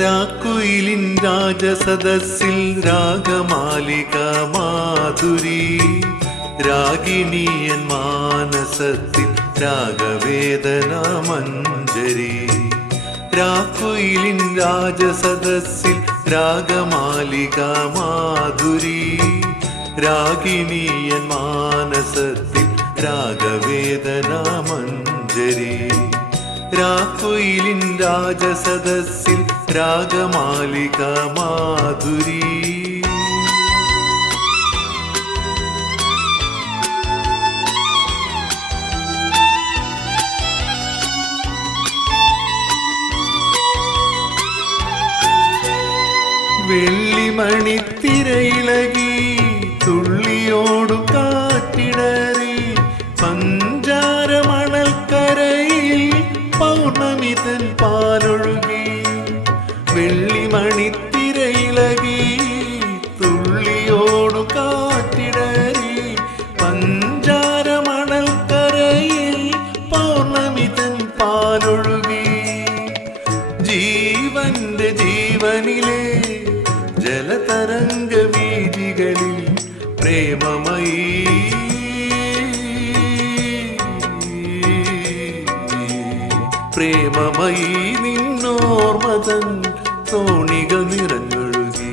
രാക്കുയിലിൻ രാജസദസ്സിൽ രാഗമാലിക മാധുരി. രാഗിണിയൻ മാനസത്തിൽ രാഗവേദന മഞ്ജരി. രാക്കുയിലിൻ രാജസദസ്സിൽ രാഗമാലിക മാധുരി. രാഗിണിയൻ മാനസത്തിൽ രാഗവേദന മഞ്ജരി. രാക്കുയിലിൻ രാജസദസ്സിൽ രാഗമാലിക മാധുരി. വെള്ളിമണി വെള്ളിമണിത്തിരയിളകി തുള്ളിയോടു ജീവന്റെ ജീവനിലെ ജലതരംഗ വീതികളിൽ പ്രേമമയീ. പ്രേമമയീ നിന്നോർമതൻ തോണികൾ നിറഞ്ഞൊഴുകി.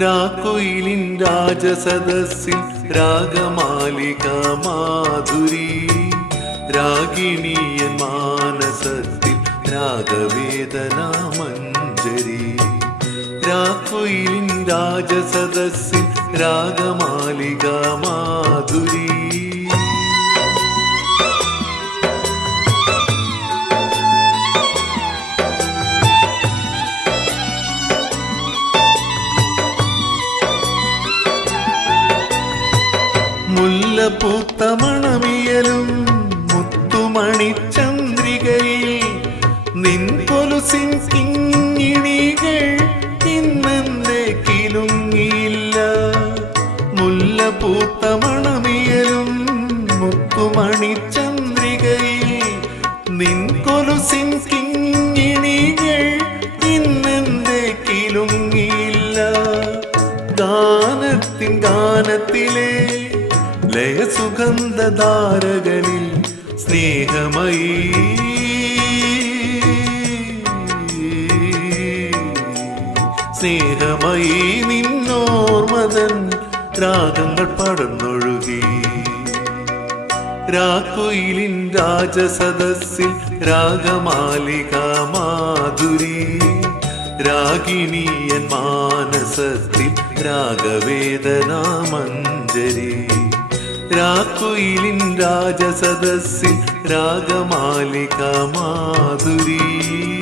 രാക്കുയിലിൻ രാജസദസ്സിൽ രാഗമാലിക മാധുരി. രാഗിണിയൻ മാനസത്തിൽ രാഗവേദന മഞ്ജരി. രാക്കുയിലിൻ രാജസദസ്സിൽ രാഗമാലിക മാധുരി. മുല്ലപ്പൂത്ത മുത്തുമണി ചന്ദ്രികയിൽ നിൻ കൊലുസിൻ കിങ്ങിണികൾ ഇന്നെന്തേ കിലുങ്ങിയില്ല. മുല്ലപ്പൂത്ത മണമിയലും മുത്തുമണി ചന്ദ്രികയിൽ നിൻ കൊലുസിൻ കിങ്ങിണികൾ ഇന്നെന്തേ കിലുങ്ങിയില്ല. ഗാനത്തിൻ ഗാനത്തിലെ ലയസുഗന്ധധാരകളിൽ സ്നേഹമയീ. സ്നേഹമയി നിന്നോർമതൻ രാഗങ്ങൾ പടന്നൊഴുകി. രാക്കുയിലിൻ രാജസദസ്സിൽ രാഗമാലിക മാധുരി. രാഗിണിയൻ മാനസത്തിൽ രാഗവേദന മഞ്ജരി രാക്കുയിലിൻ രാജസദസ്സിൽ രാഗമാലിക മാധുരി.